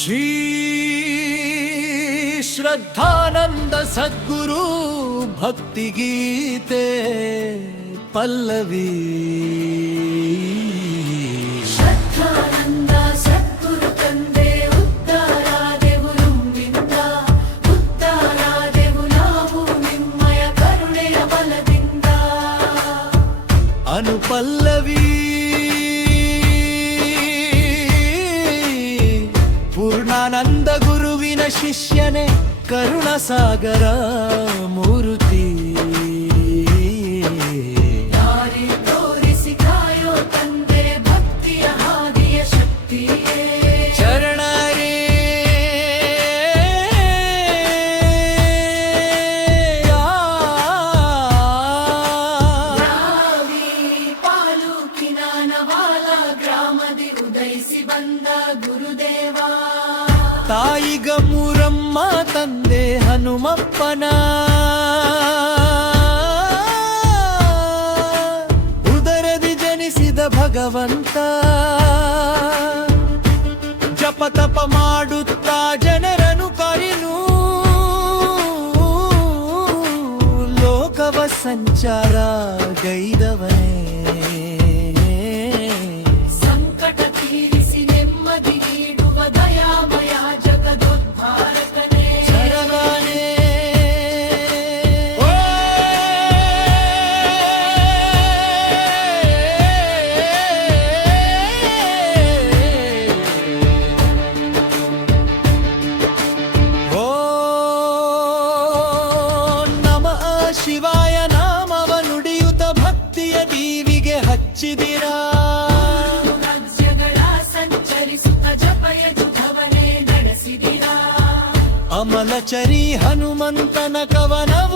ಶ್ರೀ ಶ್ರದ್ಧಾನಂದ ಸದ್ಗುರು ಭಕ್ತಿಗೀತೆ ಪಲ್ಲವಿ. ಶ್ರದ್ಧಾನಂದ ಸದ್ಗುರು ತಂದೆ ಉದ್ಧಾರಾದೆವು ನಮ್ಮಿಂದ, ಉದ್ಧಾರಾದೆವು ನಾವು ನಿಮ್ಮಯ ಕರುಣೆಯ ಬಲದಿಂದ. ಅನುಪಲ್ಲವಿ ಪೂರ್ಣಾನಂದ ಗುರುವಿನ ಶಿಷ್ಯನೇ ಕರುಣಸಾಗರ ಮೂರ್ತಿ. ದಾರಿ ತೋರಿಸಿ ಕಾಯೋ ತಂದೆ ಭಕ್ತಿಯ ಹಾದಿಯ ಶಕ್ತಿಯೇ. ಶರಣರೇ ರಾವಿ ತಾಲೂಕಿನ ನವಾಲ ಗ್ರಾಮದಿ ಉದಯಿಸಿ ಬಂದ ಗುರುದೇವ. ತಾಯಿ ಗಮೂರಮ್ಮ ತಂದೆ ಹನುಮಪ್ಪನ ಉದರದಿ ಜನಿಸಿದ ಭಗವಂತ. ಜಪ ತಪ ಮಾಡುತ್ತಾ ಜನರನ್ನು ಕರಿನು ಲೋಕವ ಸಂಚಾರ ಗೈದವನೇ. ಸಂಕಟ ತೀರಿಸಿ ನೆಮ್ಮದಿ ನೀಡುವ ದಯಾಮಯ ಜಗದೋದ್ಧಾರಕನೇ. ಶರಣನೇ ಶಿವಾಯ ನಾಮವ ನುಡಿಯುತ್ತ ಭಕ್ತಿಯ ದೀವಿಗೆ ಹಚ್ಚಿದಿರಾ. ರಾಜ್ಯಗಳ ಸಂಚರಿಸುತ್ತ ಜಪಯಜುಧವನೇ ನಡೆಸಿದಿರಾ. ಅಮಲಚರಿ ಹನುಮಂತನ ಕವನವು